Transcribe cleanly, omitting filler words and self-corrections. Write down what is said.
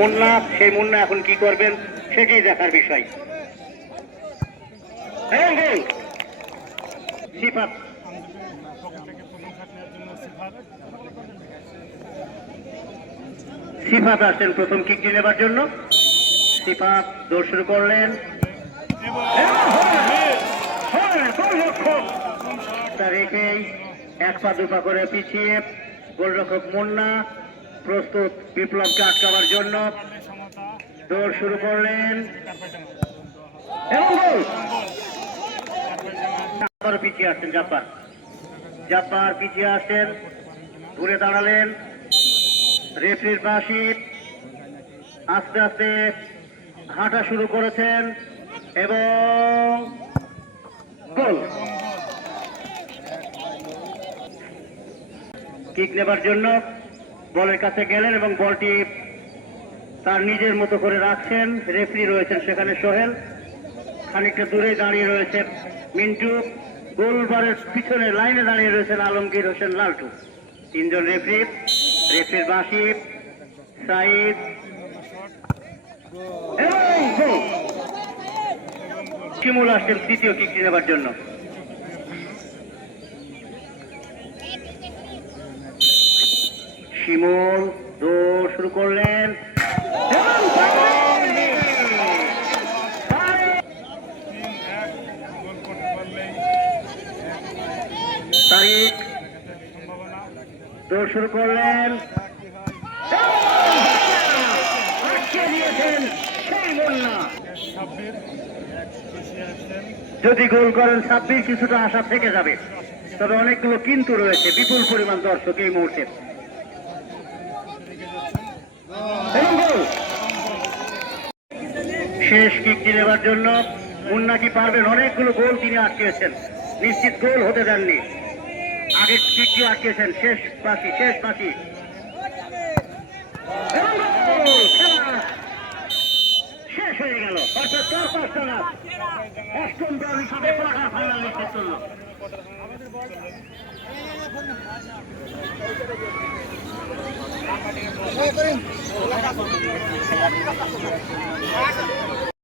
মুন্না, সেই মুন্না এখন কি করবেন সেটাই দেখার বিষয়। সিফাত আসছেন প্রথম কিকটি নেবার জন্য। সিফাত দৌড় শুরু করলেন, রেখেই এক পা দুপা করে পিছিয়ে গোলরক্ষক মুন্না প্রস্তুত বিপ্লবকে আটকাবার জন্য। দৌড় শুরু করলেন এবং আবারও পিছিয়ে আসছেন জাব্বার। জাব্বার পিছিয়ে আসছেন, ঘুরে দাঁড়ালেন। রেফারির বাঁশি আস্তে আস্তে হাঁটা শুরু করেছেন এবং গোল। কিক নেবার জন্য বলের কাছে গেলেন এবং বলটি তার নিজের মতো করে রাখছেন। রেফারি রয়েছেন সেখানে সোহেল, খানিকটা দূরে দাঁড়িয়ে রয়েছে মিন্টু, গোলবারের পিছনে লাইনে দাঁড়িয়ে রয়েছেন আলমগীর হোসেন লালটু। তিনজন রেফারির বাঁশি, সাইদ শিমুল আসছেন তৃতীয় কিকটি নেবার জন্য। শিমুল দৌড় শুরু করলেন, তারিক দৌড় শুরু করলেন, যদি গোল করেন 26 কিছুটা আশা থেকে যাবে, তবে অনেকগুলো কিন্তু রয়েছে, বিপুল পরিমাণ দর্শক এই মুহূর্তে। শেষ কিকটি নেবার জন্য মুন্না কি পারবেন? অনেকগুলো গোল তিনি আটকেছেন, নিশ্চিত গোল হতে দেননি। আগের কিকটি আটকেছেন, শেষ বাঁশি শেষ হয়ে গেল। অর্থাৎ 4-5টা রাত অষ্টম দল হিসাবে কোয়ার্টার ফাইনাল নিশ্চিত করল।